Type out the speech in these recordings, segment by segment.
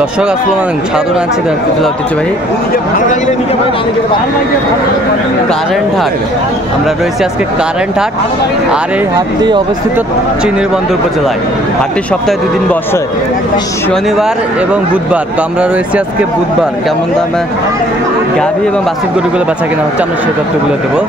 দর্শক আসসালামু আলাইকুম, স্বাগত জানাচ্ছি ঐতিহ্যবাহী কারেন্ট হাট। আমরা রয়েছি আজকে কারেন্ট হাট, আর এই হাটটি অবস্থিত চিনিরবন্দর উপজেলায়। হাটটি সপ্তাহে 2 দিন বসে, শনিবার এবং বুধবার। তো আমরা রয়েছি আজকে বুধবার। কেমন দামে গাভী এবং বাছুর গরুগুলো বেচা কেনা হচ্ছে আমরা সেই তথ্যগুলো দেবো।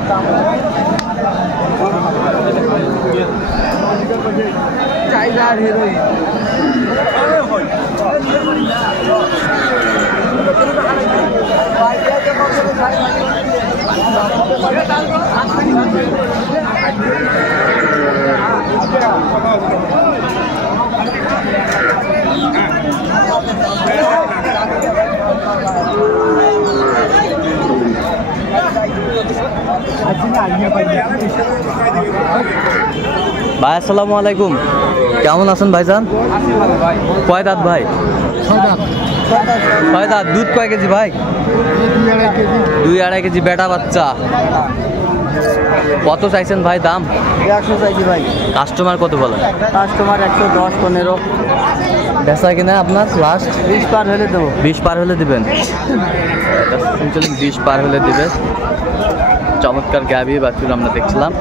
ভাই আসসালামু আলাইকুম, কেমন আছেন ভাইজান? কয় দাঁত ভাই? 6 দাঁত। দুধ কয় কেজি ভাই? 2-2.5 কেজি বেটা বাচ্চা। কত চাইছেন ভাই দাম? 100 চাইছি ভাই। কাস্টমার কত বলেন? কাস্টমার 110-15। বেচা কিনা আপনার লাস্ট 20 পার হলে দেবো। 20 পার হলে দিবেন। 20 পার হলে দিবে। চমৎকার গাভী বাছুর আমরা দেখছিলাম।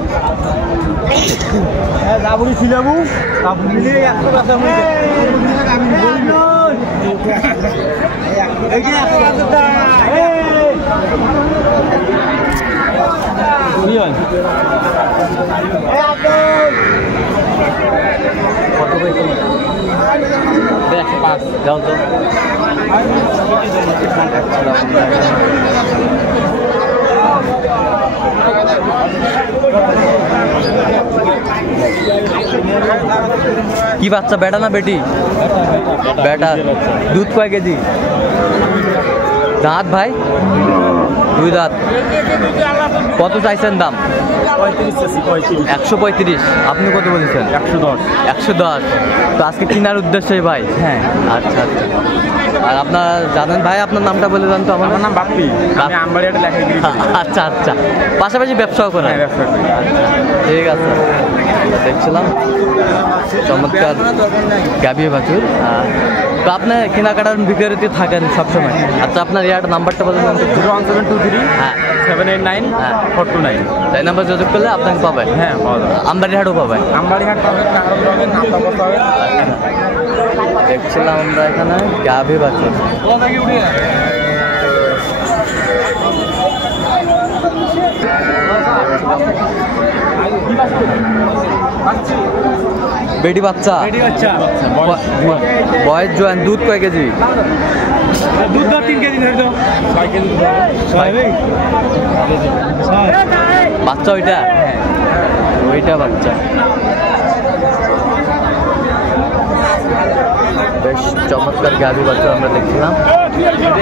যাও তো কি বাচ্চা, বেটা না বেটি? বেটা। দুধ কয় কেজি? দাঁত ভাই? 2 দাঁত। কত চাইছেন দাম? 135। আপনি কত বলেছেন? 110। তো আজকে কেনার উদ্দেশ্যে ভাই? হ্যাঁ। আচ্ছা আচ্ছা। আর আপনার জানেন ভাই, আপনার নামটা বলে দেন তো। আমার নাম বাপ্পি, আমি আমবাড়িয়াটা লেখা। আচ্ছা আচ্ছা, পাশাপাশি ব্যবসাও করেন? ব্যবসা করি। ঠিক আছে, দেখছিলাম চমৎকার গাভী বাছুর। তো আপনি কেনাকাটার বিক্রিতে থাকেন সবসময়? আচ্ছা, আপনার ইয়ার নাম্বারটা বলেন। 01723 হ্যাঁ 789 429। এই নাম্বার যোগাযোগ করলে আপনাকে পাবেন? হ্যাঁ পাওয়া যাবে। আমবাড়িহাটও পাবেন? আমবাড়িহাট পাবেন, কারণ পাবেন, নামটা বলতে হবে। দেখছিলাম আমরা এখানে গাভী বাছুর। বেটি বাচ্চা? বয়স জোয়ান। দুধ কয় কেজি? দুধ 3 কেজি ধরে দাও। 6 কেজি। বাচ্চা ওইটা? ওইটা বাচ্চা। বেশ চমৎকার গাভী বাচ্চা আমরা দেখছিলাম।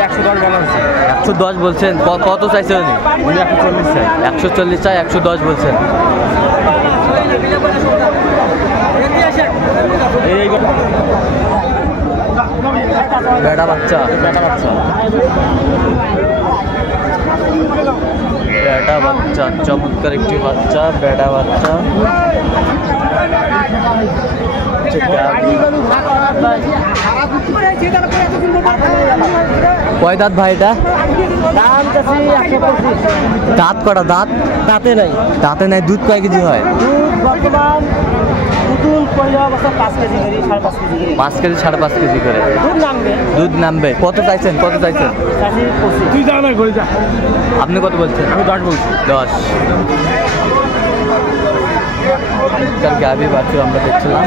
110 বলা হচ্ছে। 110 বলছেন? কত চাইছে উনি? 140 চাই। 140 চাই, 110 বলছেন। বেটা বাচ্চা? বেটা বাচ্চা, চমৎকার একটি বাচ্চা, বেটা বাচ্চা। কয় দাঁত ভাই এটা? দাঁত কটা? দাঁত তাতে নাই। দাঁতে নাই। দুধ কয় কেজি হয়? দুধ বর্তমান 5 কেজি করে, 5.5 কেজি। 5 কেজি 5.5 কেজি করে দুধ নামবে। কত চাইছেন? তুই যা না করে যা। আপনি কত বলছেন? আমি 10 বলছি। 10। গাভী বাছুর আমরা দেখছিলাম।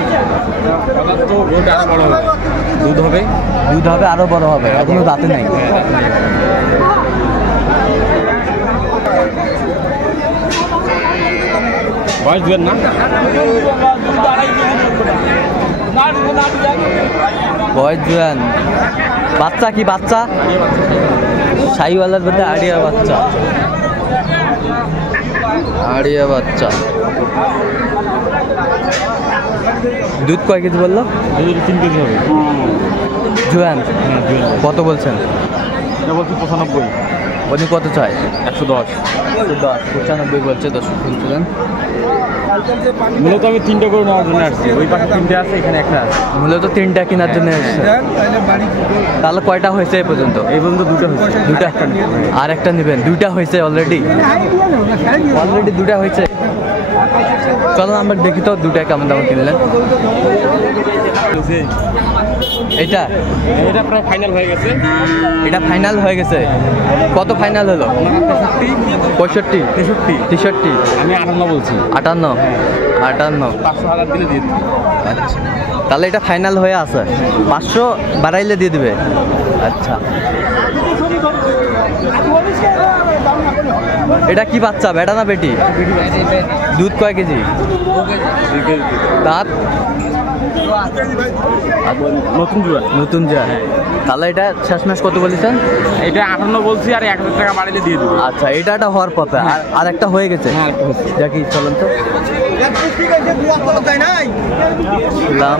দুধ হবে? দুধ হবে, আরো বড় হবে। এখনো দাঁতে নাই। বয়স দিবেন না? বয়স জোয়ান। বাচ্চা কি বাচ্চা? শাহিওয়ালার মধ্যে আড়িয়া বাচ্চা। আড়িয়া বাচ্চা। দুধ কয় কেজি বললো? 3 কেজি হবে। জোয়ান কত বলছেন? এটা বলছি 95। উনি কত চায়? 110। 95 বলছে। দর্শক শুনছিলেন। মূলত আমি 3টে করে নেওয়ার জন্য আসছি, ওই পাশে 3টে আছে, এখানে একটা আছে। মূলত 3টা কেনার জন্য এসেছে। তাহলে কয়টা হয়েছে এই পর্যন্ত? এই পর্যন্ত 2টা হচ্ছে। 2টা, আর একটা নেবেন? 2টা হয়েছে অলরেডি, 2টা হয়েছে। চলো আমরা দেখি তো 2টা কেমন দাম কিনলেন। এটা এটা প্রায় ফাইনাল হয়ে গেছে। এটা ফাইনাল হয়ে গেছে। কত ফাইনাল হলো? 65, 63, আমি 58 বলছি। 58, 500,000 দিলে দিয়ে দিই। আচ্ছা, তাহলে এটা ফাইনাল হয়ে আছে। 500 বাড়াইলে দিয়ে দিবে। আচ্ছা, এটা কি বাচ্চা, বেটা না বেটি? দুধ কয় কেজি? দাঁত? নতুন যা। তাহলে এটা শেষমেশ কত বলেছেন? এটা 58 বলছি, আর 1000 টাকা বাড়াইলে দিয়ে দেবো। আচ্ছা, এটা একটা হওয়ার পথে, আর একটা হয়ে গেছে। দেখি চলেন তো। শুনলাম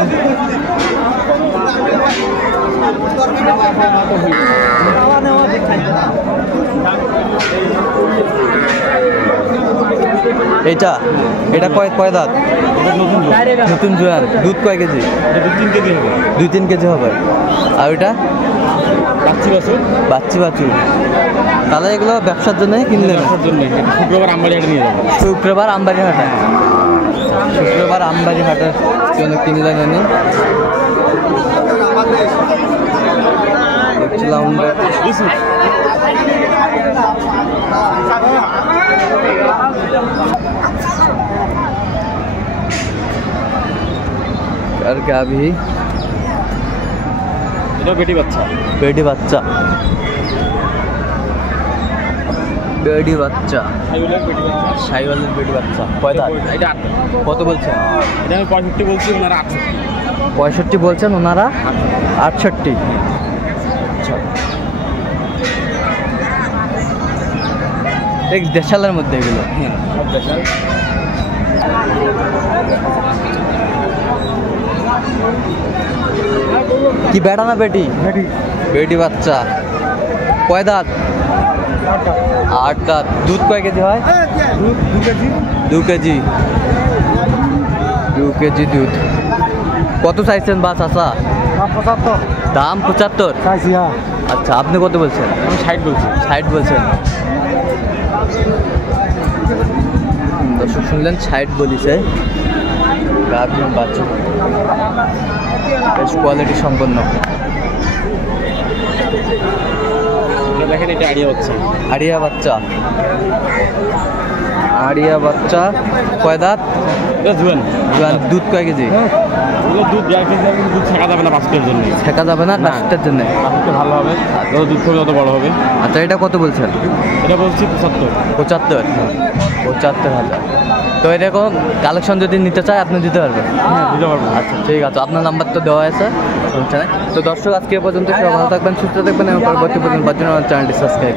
এটা কয় দাঁত? নতুন জোয়ান। দুধ কয় কেজি? 2-3 কেজি হবে। 2-3 কেজি হবে। আর ওইটা বাচ্চি বাছুর। তাহলে এগুলো ব্যবসার জন্য কিনলেন? ব্যবসার জন্য। শুক্রবার আমবাড়ি হাটে নিয়ে যাবো। শুক্রবার আমবাড়ি হাটের জন্য কিনলেন উনি। দেখছিলাম আর গাভী। এটা বেটি বাচ্চা। বেটি বাচ্চা। সাইওয়ালের বেটি বাচ্চা। কয় দাঁত? এটা কত বলছেন? এটা আমি 65 বলছি, ওনারা 68। 65 বলছেন, ওনারা 68। দেশালের মধ্যে এগুলো। সব দেশাল। কি বেটা না বেটি? বেটি বাচ্চা। কয় দাঁত? 8 দাঁত। দুধ কয় কেজি হয়? 2 কেজি। 2 কেজি দুধ। কত চাইছেন বা চাচা? দাম 75 চাইছি। হ্যাঁ, আচ্ছা, আপনি কত বলছেন? আমি 60 বলছি। 60 বলছেন। দর্শক শুনলেন, 60 বলিছে। গাভী বাচ্চা বেশ কোয়ালিটি সম্পন্ন। দেখেন, এটা আড়িয়া হচ্ছে। আড়িয়া বাচ্চা। কয় দাঁত? এটা জুয়ান। দুধ কয় কেজি? দুধ 1.5 কেজি, দুধ ছেঁকা যাবে না বাচ্চার জন্য। শেখা যাবে না বাচ্চার জন্য? বাচ্চা ভালো হবে, যত দুধ খাবে তত বড় হবে। আচ্ছা, এটা কত বলছেন? এটা বলছি 75,000। তো এরকম কালেকশন যদি নিতে চায় আপনি দিতে পারবেন? হ্যাঁ, দিতে পারবো। আচ্ছা, ঠিক আছে, আপনার নাম্বার তো দেওয়া আছে। তো দর্শক, আজকে পর্যন্ত সবাই ভালো থাকবেন, সুস্থ থাকবেন এবং পরবর্তী পর্যন্ত চ্যানেলটি সাবস্ক্রাইব।